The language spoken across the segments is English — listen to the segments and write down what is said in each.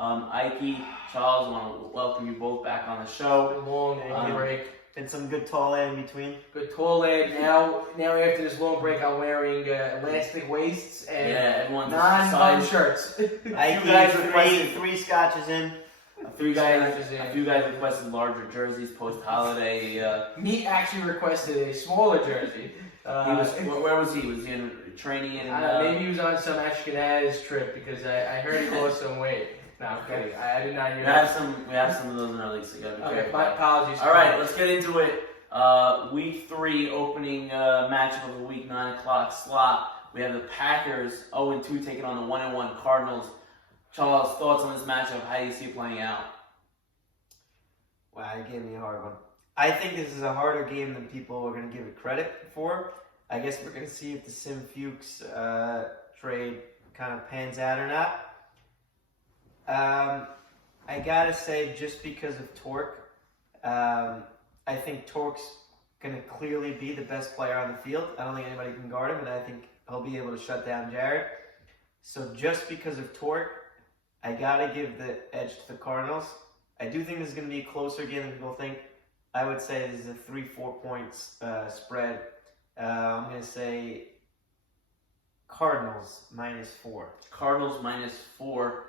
Ike, Charles, I want to welcome you both back on the show. Long break. And some good tall air in between. Good tall leg. Now after this long break, I'm wearing elastic waists and non-button shirts. I gave three scotches in. A few guys requested larger jerseys post-holiday. Me actually requested a smaller jersey. Where was he? Was he in training? Maybe he was on some Ashkenaz trip because I heard he lost some weight. No, I'm kidding. I did not hear that. We have some of those in our league, so you gotta be careful. My apologies. All right, let's get into it. Week 3 opening matchup of the week 9 o'clock slot. We have the Packers 0-2 taking on the 1-1 Cardinals. Charles, thoughts on this matchup? How do you see it playing out? Wow, you gave me a hard one. I think this is a harder game than people are going to give it credit for. I guess we're going to see if the Sim Fuchs trade kind of pans out or not. I gotta say, just because of Torque, I think Torque's gonna clearly be the best player on the field. I don't think anybody can guard him, and I think he'll be able to shut down Jared. So just because of Torque, I gotta give the edge to the Cardinals. I do think this is gonna be a closer game than people think. I would say this is a 3-4 points spread. I'm gonna say Cardinals -4. Cardinals -4.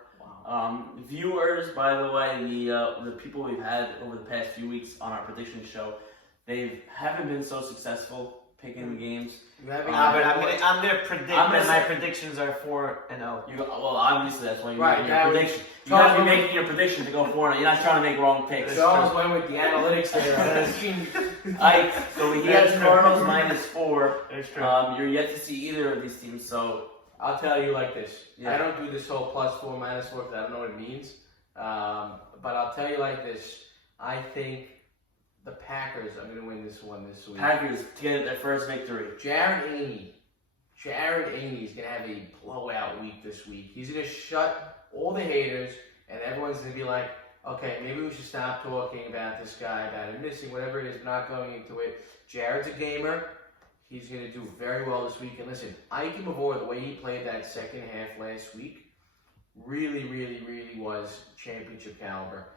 Viewers, by the way, the people we've had over the past few weeks on our prediction show, they haven't been so successful picking the games. But I'm gonna predict that my predictions are 4-0. Well, obviously that's why you're making your prediction. You gotta be making your prediction to go 4-0. You're not trying to make wrong picks. Charles went with the analytics there. So he has Cardinals -4. That's true. You're yet to see either of these teams, so. I'll tell you like this. Yeah. I don't do this whole +4, -4 because I don't know what it means. But I'll tell you like this. I think the Packers are going to win this one this week. Packers to get their first victory. Jared Aney is going to have a blowout week this week. He's going to shut all the haters, and everyone's going to be like, okay, maybe we should stop talking about this guy, about him missing, whatever it is, not going into it. Jared's a gamer. He's going to do very well this week. And listen, Ike Mavor, the way he played that second half last week, really, really, really was championship caliber.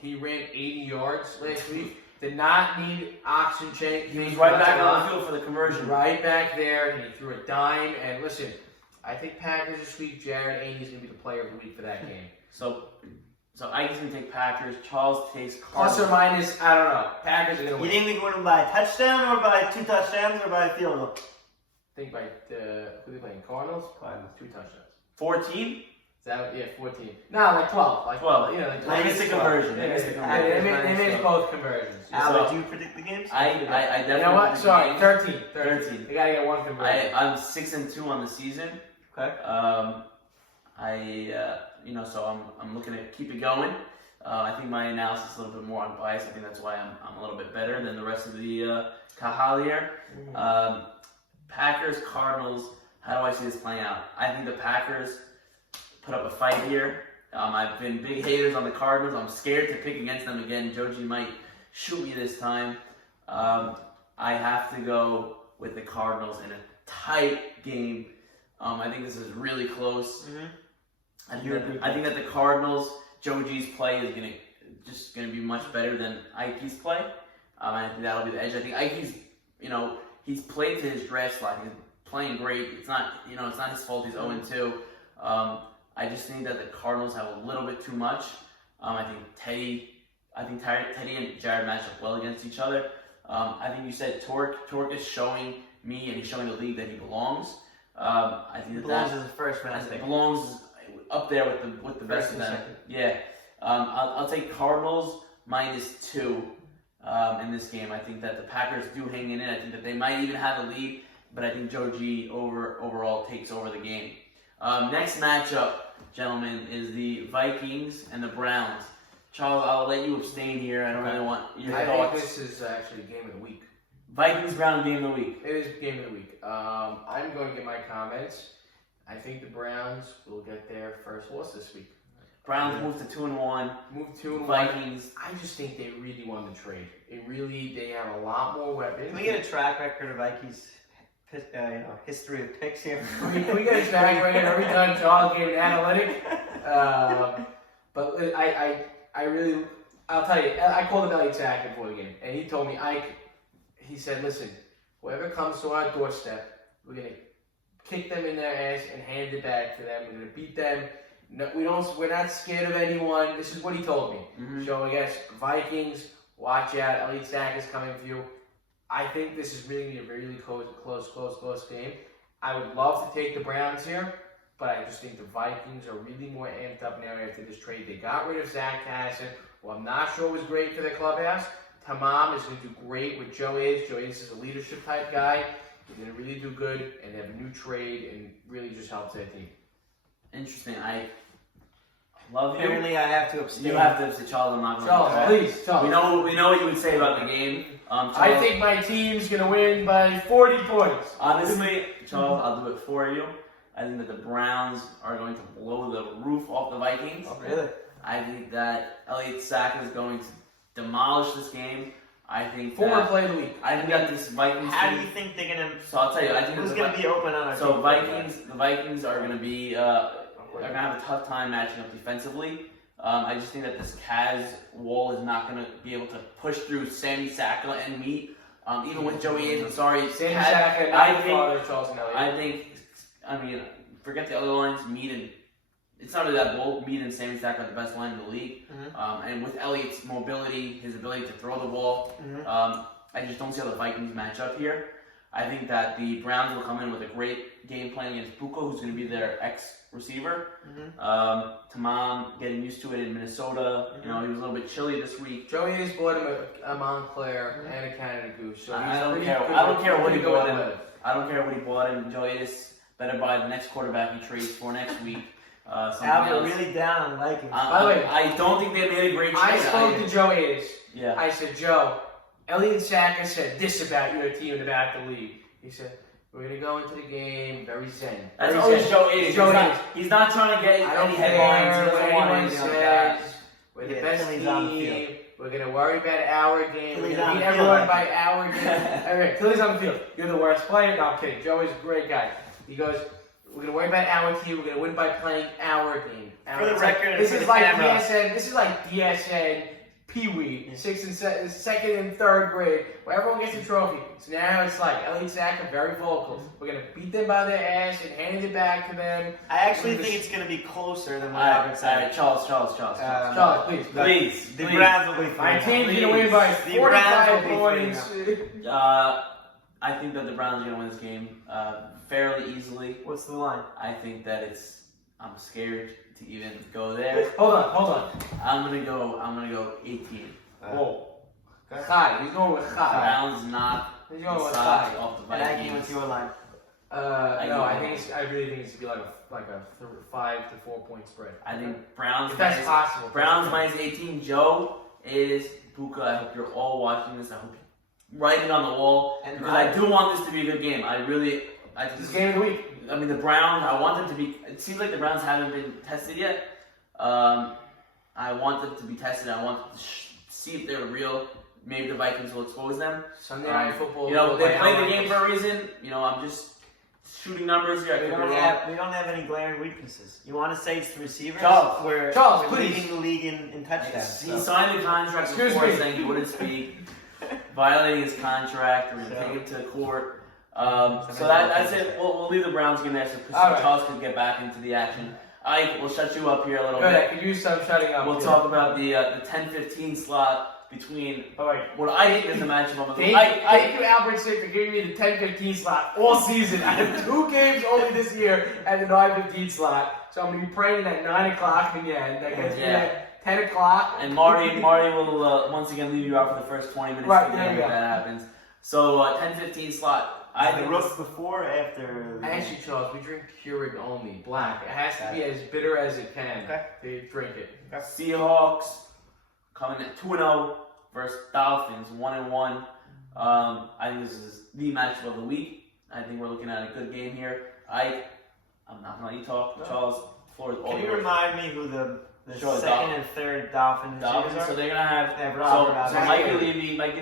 He ran 80 yards last week. Did not need oxygen. He was right back on the field for the conversion. Right back there. And he threw a dime. And listen, I think Packers this week, Jared Aney is going to be the player of the week for that game. So Ike's going to take Packers. Charles takes Cardinals. Plus or minus, I don't know. Packers are going to win. You think we can win by a touchdown or by 2 touchdowns or by a field goal? I think by who are they playing? Cardinals? Cardinals. 2 touchdowns. 14? Is that, yeah, 14. No, like 12. Like 12. You know, like 12. They missed the conversion. They missed both conversions. Al, did you predict the games? I definitely. You know what? Sorry, 13. 13. They got to get one conversion. I'm 6-2 on the season. Okay. So I'm looking to keep it going. I think my analysis is a little bit more unbiased. I think that's why I'm a little bit better than the rest of the Kahal here. Packers, Cardinals. How do I see this playing out? I think the Packers put up a fight here. I've been big haters on the Cardinals. I'm scared to pick against them again. Joji might shoot me this time. I have to go with the Cardinals in a tight game. I think this is really close. I think that the Cardinals, Joji's play is gonna be much better than Ike's play. I think that'll be the edge. I think Ike's, he's played to his draft slot. He's playing great. It's not his fault. He's 0-2. I just think that the Cardinals have a little bit too much. I think Teddy and Jared match up well against each other. I think you said Torque. Torque is showing me and he's showing the league that he belongs. I think belongs as a first round pick. Belongs up there with the best of them. Yeah. I'll take Cardinals -2 in this game. I think that the Packers do hang in it. I think that they might even have a lead, but I think Joe G overall takes over the game. Next matchup, gentlemen, is the Vikings and the Browns. Charles, I'll let you abstain here. I don't really want your thoughts. I think this is actually game of the week. Vikings-Browns game of the week. It is game of the week. I'm going to get my comments. I think the Browns will get their first loss this week. Browns move to 2-1. Vikings. I just think they really won the trade. They have a lot more weapons. Can we get a track record of Vikings' history of picks here? Can we get a track record every time Charles gave an analytic? But I'll tell you, I called him Elliot Sack before the game, and he told me, he said, listen, whoever comes to our doorstep, we're going to kick them in their ass and hand it back to them. We're going to beat them. No, we're not scared of anyone. This is what he told me. Mm-hmm. So I guess Vikings, watch out. Elliot Sack is coming for you. I think this is really going to be a really close game. I would love to take the Browns here, but I just think the Vikings are really more amped up now after this trade. They got rid of Zach Casson, who I'm not sure was great for the clubhouse. Tamam is going to do great with Joe Hayes. Joe Hayes is a leadership type guy. They're going to really do good, and they have a new trade, and really just helps their team. Interesting. I love you. Apparently, I have to abstain. You have to abstain, Charles. I'm not going to. Charles, please, Charles. We know what you would say about the game. Charles, I think my team's going to win by 40 points. Honestly, Charles, I'll do it for you. I think that the Browns are going to blow the roof off the Vikings. Oh, really? I think that Elliot Sack is going to demolish this game. I think Former player of the week. I think that this Vikings How team, do you think they're gonna? So I'll tell you. I think Who's that gonna be open on our so team? The Vikings are going to be are going to have a tough time matching up defensively. I just think that this Cavs wall is not going to be able to push through Sammy Saka and me. Even with Joey Hayes, I'm sorry, Sammy Cavs, Saka, Charles and Elliott. I mean, forget the other lines. Mead and it's not really that bold. Mead and Sammy Saka are the best line in the league. Mm-hmm. And with Elliott's mobility, his ability to throw the ball, Mm-hmm. I just don't see how the Vikings match up here. I think that the Browns will come in with a great game plan against Buko, who's going to be their ex-receiver. Mm-hmm. Tamam getting used to it in Minnesota. Mm-hmm. You know, he was a little bit chilly this week. Joey Hayes bought him a Montclair and a Canada Goose. So I he's don't pretty care. good. I don't care what he Pretty bought good him. with it. I don't care what he bought him. Joey Hayes better buy the next quarterback he trades for next week. Something Albert else. really down on Vikings. By the way, I don't think they made a great trade. I spoke to Joe Hayes. Yeah. I said, Joe, Elliot Sacker said this about your team and about the league. He said, we're going to go into the game very zen. That's Very always zen. Joe Hayes. Joe He's Hayes. not, he's not trying to get I don't any headlines. He care doesn't what want anyone anything like that. says. We're the Yeah, best Philly's on the team. field. We're going to worry about our game. We're Philly's going on to beat the field, everyone I by think. our game. All right, Philly's on the field. You're the worst player. No, I'm kidding. Joe is a great guy. He goes, we're going to worry about our team. We're going to win by playing our game. For the record and this for is the like camera. DSN. This is like DSN, Pee-wee, second and third grade, where everyone gets a trophy. So now it's like Elliot Sack are very vocal. We're gonna beat them by their ass and hand it back to them. I actually think it's going to be closer than what All Albert right, said. Charles. Charlie, please. The Browns will be My free. team's gonna win by The Browns 45 will be points. I think that the Browns are going to win this game fairly easily. What's the line? I think that I'm scared to even go there. Hold on. I'm gonna go 18. Whoa. Chai. He's going with Chai. Browns not He's the going with socks Chai. off the And Aggie, what's Vikings. your line? No, I really think it's gonna be like a 5 to 4 point spread. I think Browns. If that's possible. Browns minus 18. Joe is Buka. I hope you're all watching this. I hope you write it on the wall And because I do want this to be a good game. I This is game of the week. I mean, the Browns, I want them to be, it seems like the Browns haven't been tested yet. I want them to be tested. I want them to see if they're real. Maybe the Vikings will expose them. Sunday night football. You know, they by played hour. the game for a reason. You know, I'm just shooting numbers here. I We could be don't, wrong. we don't have any glaring weaknesses. You want to say it's the receivers? Charles, we're please. leading the league in touchdowns. He So. signed a contract Excuse before me. saying he wouldn't speak, violating his contract. We're going to take him to court. So that's it. We'll leave the Browns game there so All right. Charles can get back into the action. We'll shut you up here a little Good. I bit. could use some shutting up. We'll here. talk about the 10-15 slot between All right. what I think is the matchup of the Thank you, Albert Sick, for giving me the 10-15 slot all season. I have 2 games only this year at the 9-15 slot. So I'm going to be praying at 9 o'clock again. That gets me at 10 o'clock. And Marty will once again leave you out for the first 20 minutes Right, of the there game you if go. that happens. So 10-15 slot. I the think rook before or after? Actually, Charles, we drink Keurig only, black. It has to be as bitter as it can. Okay. To drink it. Seahawks coming at 2-0 versus Dolphins 1-1. I think this is the matchup of the week. I think we're looking at a good game here. I'm not gonna let you talk. No. Charles, the floor is all Can you yours. remind me who the Sure, second and third Dolphin Dolphins, receivers so are? they're gonna have They have so Robert Zach Mikey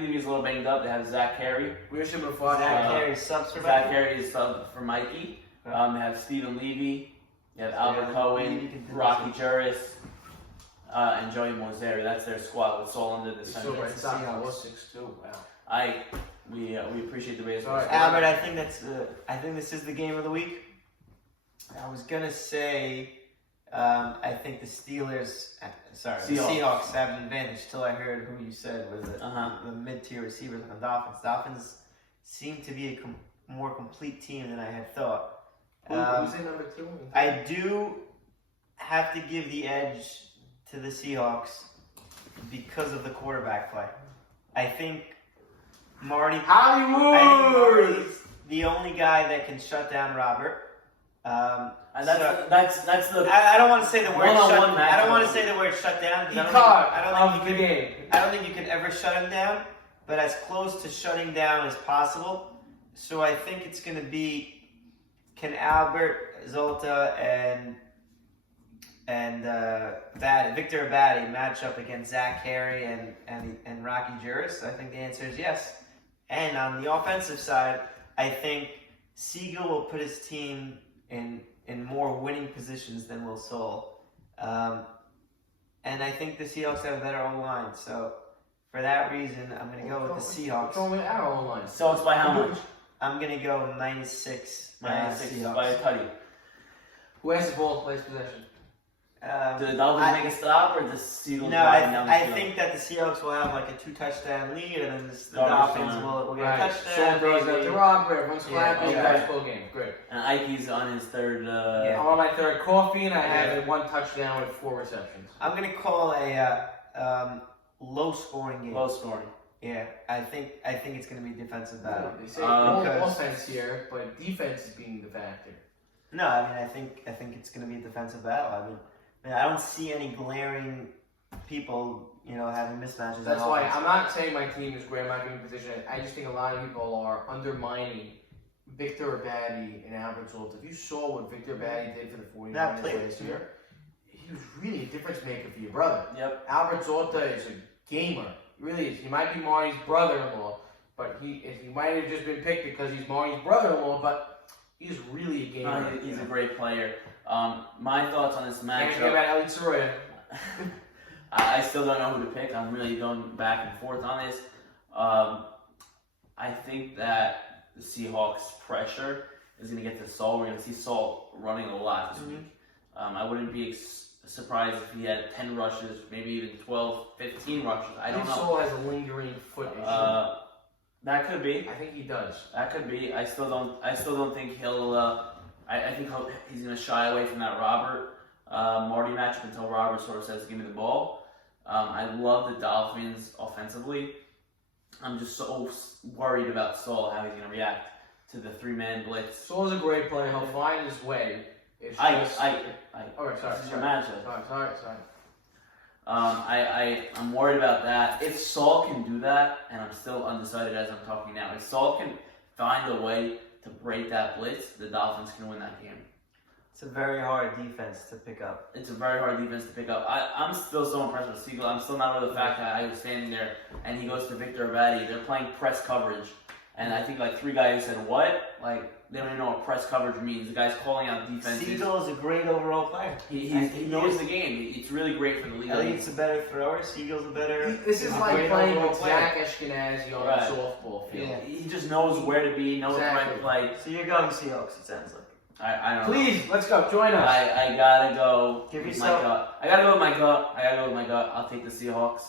Levy is a little banged up. They have Zach Carey. We should have fought Zach Uh, Carey subs for Zach Vikings? Carey is sub for Mikey. Okay. They have Stephen Levy. You have Albert Yeah, Cohen, you can do Rocky that. Juris, and Joey Mozeri. That's their squad with Saul under the It's center. so Red the Sox. Seahawks. Lost 6-2. Wow. We appreciate the baseball. Sorry. Albert, I think I think this is the game of the week. I was gonna say, I think the Seahawks have an advantage. Till I heard who you said was the mid-tier receivers on the Dolphins. Dolphins seem to be a more complete team than I had thought. Who's in number 2? I do have to give the edge to the Seahawks because of the quarterback play. I think Hollywood! Marty's the only guy that can shut down Robert. And that's the. I don't want to say the word One-on-one shut. matchup. I don't want to say the word shut down. He Because caught I don't of think the you can. game. I don't think you can ever shut him down, but as close to shutting down as possible. So I think it's going to be can Albert Zolta and Victor Abadi match up against Zach Harry and Rocky Juris? I think the answer is yes. And on the offensive side, I think Siegel will put his team in more winning positions than will Saul. And I think the Seahawks have a better O-line. So for that reason, I'm going to go with the Seahawks. What's wrong with our O-line? So it's by how much? I'm going to go -6. -6 by a tutty. Who has the ball, plays possession? Do the Dolphins make a stop or does Seagull No, drive down the I field? think that the Seahawks will have like a 2-touchdown lead, and then the Dolphins Dolphins will get Right. a Sean touchdown. throws out maybe. to Robert. Everyone's clapping. Yeah. Guys, full game. Great. And Ike's on his third. Yeah. I'm on my third coffee, and I Yeah. had 1 touchdown with 4 receptions. I'm going to call a low-scoring game. Low scoring. Yeah, I think it's going to be a defensive battle. They say because- offense here, but defense is being the factor. No, I mean I think it's going to be a defensive battle. I mean I don't see any glaring people, having mismatches. That's on why offense. I'm not saying my team is great. I'm not giving position. I just think a lot of people are undermining Victor Abadi and Albert Zolta. If you saw what Victor Abadi did for the 49ers last year, he was really a difference maker for your brother. Yep. Albert Zolta is a gamer. He really is. He might be Marty's brother-in-law, but he might have just been picked because he's Marty's brother-in-law, but he's really a gamer. No, he's a great player. My thoughts on this Can't forget matchup. about Ellie Soroya. I still don't know who to pick. I'm really going back and forth on this. I think that the Seahawks' pressure is going to get to Saul. We're going to see Saul running a lot this week. I wouldn't be surprised if he had 10 rushes, maybe even 12, 15 rushes. I don't know. Saul has a lingering foot issue. That could be. I think he does. That could be. I still don't think he'll. I think he's going to shy away from that Robert Marty matchup until Robert sort of says, "Give me the ball." I love the Dolphins offensively. I'm just so worried about Saul, how he's going to react to the 3-man blitz. Saul's a great player. He'll find his way. It's just... All right, sorry. This is your matchup. Sorry. I'm worried about that. If Saul can do that, and I'm still undecided as I'm talking now, if Saul can find a way to break that blitz, the Dolphins can win that game. It's a very hard defense to pick up. It's a very hard defense to pick up. I'm still so impressed with Siegel. I'm still not over the fact that I was standing there and he goes to Victor Abadi. They're playing press coverage. And I think like 3 guys said, what? Like, they don't even know what press coverage means. The guy's calling out defenses. Siegel is a great overall player. He knows the game. It's really great for the league. Elliott's a better thrower. Siegel's a better. This is like great playing overall with player. Zach Ashkenazi on Right. a softball field. Yeah. He just knows where to be, knows when to play. So you're going Seahawks, it sounds like. I don't know. Please, let's go. Join us. I gotta go Give with yourself- my gut. I gotta go with my gut. I'll take the Seahawks.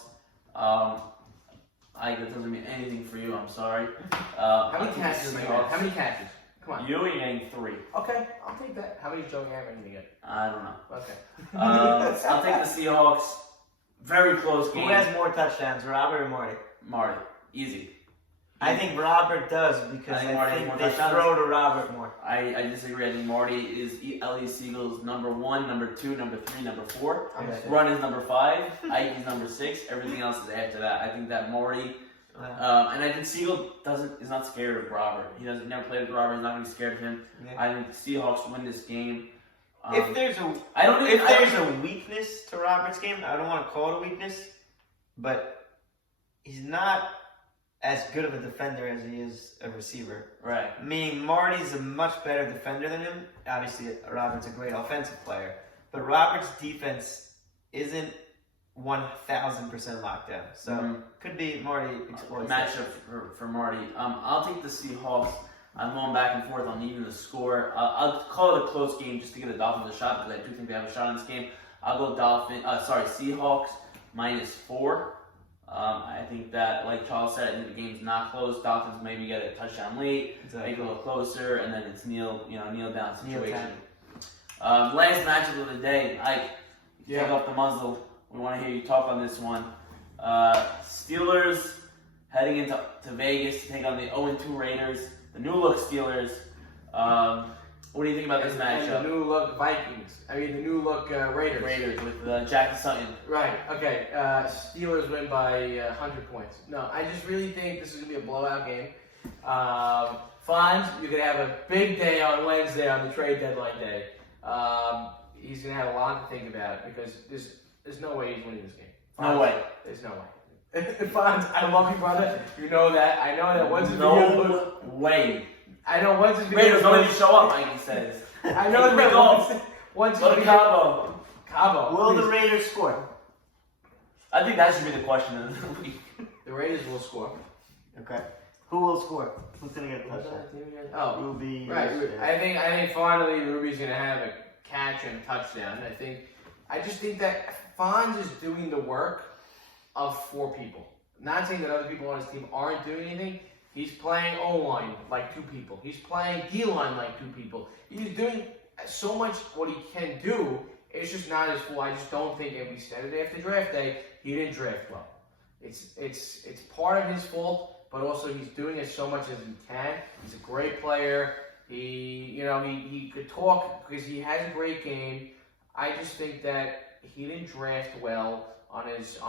That doesn't mean anything for you. I'm sorry. How many catches am I getting? How many catches? Come on. You're getting 3. Okay, I'll take that. How many is Joey Hammond going to get? I don't know. Okay. I'll take the Seahawks. Very close Who game. has more touchdowns, Robert or Marty? Marty, easy. I think Robert does because I think I Marty has think more they touchdowns. throw to Robert more. I disagree. I think Marty is Ellie Siegel's number 1, number 2, number 3, number 4. I'm Okay. Run is number 5. Ike is number 6. Everything else is after that. I think that Marty, and I think Siegel is not scared of Robert. He never played with Robert. He's not going to be scared of him. Yeah. I think the Seahawks win this game. If there's a weakness to Robert's game, I don't want to call it a weakness, but he's not as good of a defender as he is a receiver. Right. Meaning Marty's a much better defender than him. Obviously, Robert's a great offensive player. But Robert's defense isn't 1,000% locked down. So could be Marty exploits that. Matchup for Marty. I'll take the Seahawks. I'm going back and forth on even the score. I'll call it a close game just to give the Dolphins a shot because I do think they have a shot in this game. I'll go Seahawks -4. I think that, like Charles said, I think the game's not close. Dolphins maybe get a touchdown late, make it a little closer, and then it's kneel down situation. Last matchup of the day, Ike, take off the muzzle. We want to hear you talk on this one. Steelers heading into Vegas to take on the 0-2 Raiders, the new look Steelers. What do you think about this matchup? And the new look Vikings. I mean, the new look Raiders. Raiders with Jackie Sutton. Right. Okay. Steelers win by 100 points. No, I just really think this is gonna be a blowout game. Fonz, you're gonna have a big day on Wednesday on the trade deadline day. He's gonna have a lot to think about because there's no way he's winning this game. Fonz, No way. There's no way. Fonz, I love you, brother. You know that. I know that once it's No way. I know once it's Raiders don't even show up, Mikey says. I know that once Go to Cabo. Cabo. Will please. the Raiders score? I think that should be the question of the week. The Raiders will score. Okay. Who will score? Who's gonna get a touchdown? Oh, Ruby. right. Yeah. I think finally Ruby's gonna have a catch and touchdown. I just think that Fonz is doing the work of 4 people. Not saying that other people on his team aren't doing anything. He's playing O-line like 2 people. He's playing D-line like 2 people. He's doing so much what he can do. It's just not his fault. I just don't think, and we said it after draft day, he didn't draft well. It's part of his fault, but also he's doing as so much as he can. He's a great player. He could talk because he has a great game. I just think that he didn't draft well on his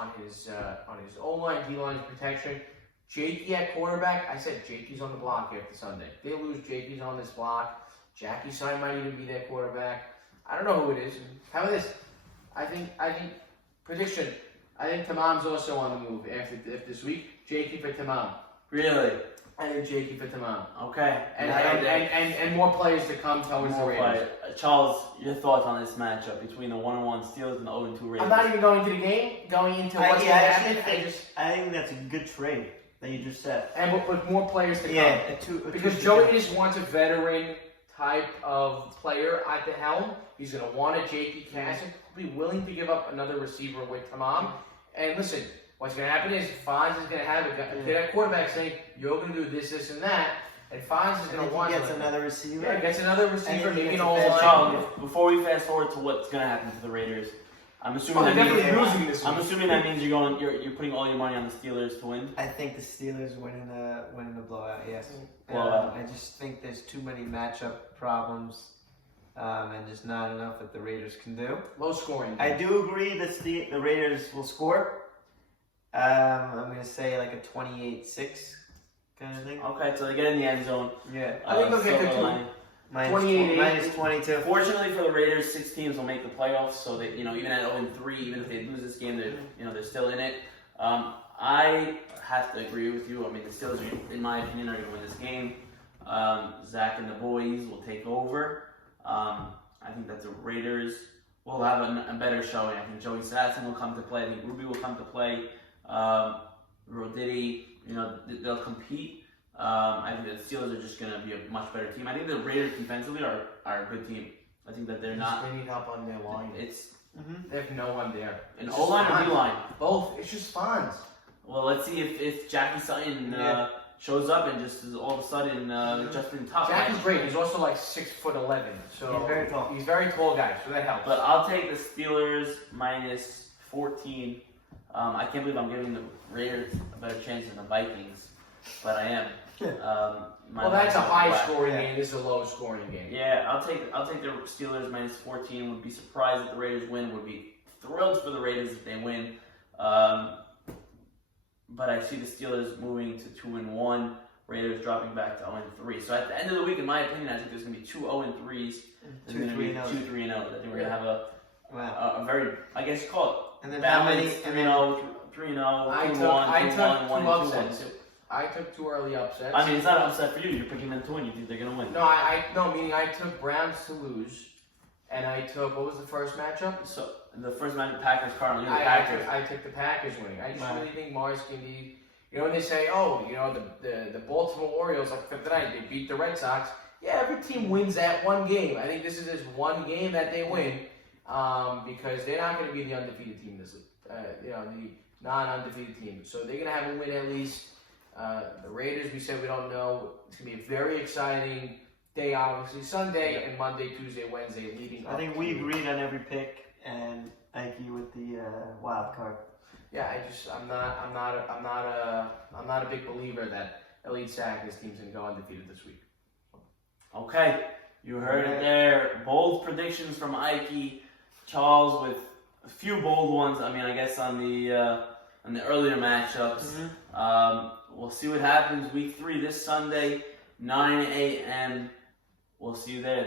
O-line, D-line protection. Jakey at quarterback, I said Jakey's on the block after Sunday. If they lose, Jakey's on this block. Jackie Stein might even be their quarterback. I don't know who it is. How about this? I think prediction. I think Tamam's also on the move after this week. Jakey for Tamam. Really? I think Jakey for Tamam. Okay. And more players to come towards the Raiders. Charles, your thoughts on this matchup between the 1-1 Steelers and the 0-2 Raiders? I'm not even going to the game. Going into what's going to happen. I think that's a good trade that you just said. And with more players to come. Yeah, because Joey just wants a veteran type of player at the helm. He's going to want a Jakey Casson. He'll be willing to give up another receiver with Tamam. And listen, what's going to happen is Fonz is going to have a quarterback saying, you're going to do this, this, and that. And Fonz is going to want another receiver. Yeah, gets another receiver, maybe an O-line. Before we fast forward to what's going to happen to the Raiders, I'm assuming they're definitely losing this week. I'm assuming that means you're putting all your money on the Steelers to win. I think the Steelers winning the blowout. Yes. Blowout. I just think there's too many matchup problems, and just not enough that the Raiders can do. Low scoring. I do agree that the Raiders will score. I'm gonna say like a 28-6 kind of thing. Okay, so they get in the end zone. Yeah. I think they'll get to minus 22. Fortunately for the Raiders, 6 teams will make the playoffs, so that even at 0-3, even if they lose this game, they're still in it. I have to agree with you. I mean, the Steelers, in my opinion, are going to win this game. Zach and the boys will take over. I think that the Raiders will have a better showing. I think Joey Sasson will come to play. I think Ruby will come to play. Roditi, they'll compete. I think the Steelers are just going to be a much better team. I think the Raiders defensively are a good team. I think that they're not. They need help on their line. They have no one there. An O-line or D-line? Both. It's just Fonz. Well, let's see if Jackie Sutton shows up and just is all of a sudden just in top. Jackie's great. He's also like 6'11", so he's very tall. He's a very tall guy, so that helps. But I'll take the Steelers minus 14. I can't believe I'm giving the Raiders a better chance than the Vikings, but I am. Well, that's a high-scoring game. This is a low-scoring game. Yeah, I'll take the Steelers minus 14. Would be surprised if the Raiders win. Would be thrilled for the Raiders if they win. But I see the Steelers moving to 2-1. Raiders dropping back to 0-3. So at the end of the week, in my opinion, I think there's going to be 2 0-3s. There's going to be 2-3-0. I think we're going to have a very, I guess you call it, and then balanced 3-0, 3-0, 2-1, 2-1, 1-2, 1-2. I took two early upsets. I mean, it's not an upset for you. You're picking them to win. You think they're gonna win? No, meaning I took Browns to lose, and I took, what was the first matchup? So the first match, Packers, Cardinals. You're the Packers. I took the Packers winning. I just Right. really think Mars can be, when they say, the Baltimore Orioles, like tonight, they beat the Red Sox. Yeah, every team wins that one game. I think this is just one game that they win, because they're not going to be the undefeated team this league. The non-undefeated team. So they're going to have a win at least. The Raiders, we said we don't know. It's going to be a very exciting day, obviously. Sunday and Monday, Tuesday, Wednesday, leading up. I think we agreed on every pick, and Ike with the wild card. Yeah, I'm not a big believer that Elite Sack, this team's going to go undefeated this week. Okay, you heard it there. Bold predictions from Ike. Charles with a few bold ones. I mean, I guess on the earlier matchups. We'll see what happens week 3 this Sunday, 9 a.m. We'll see you there.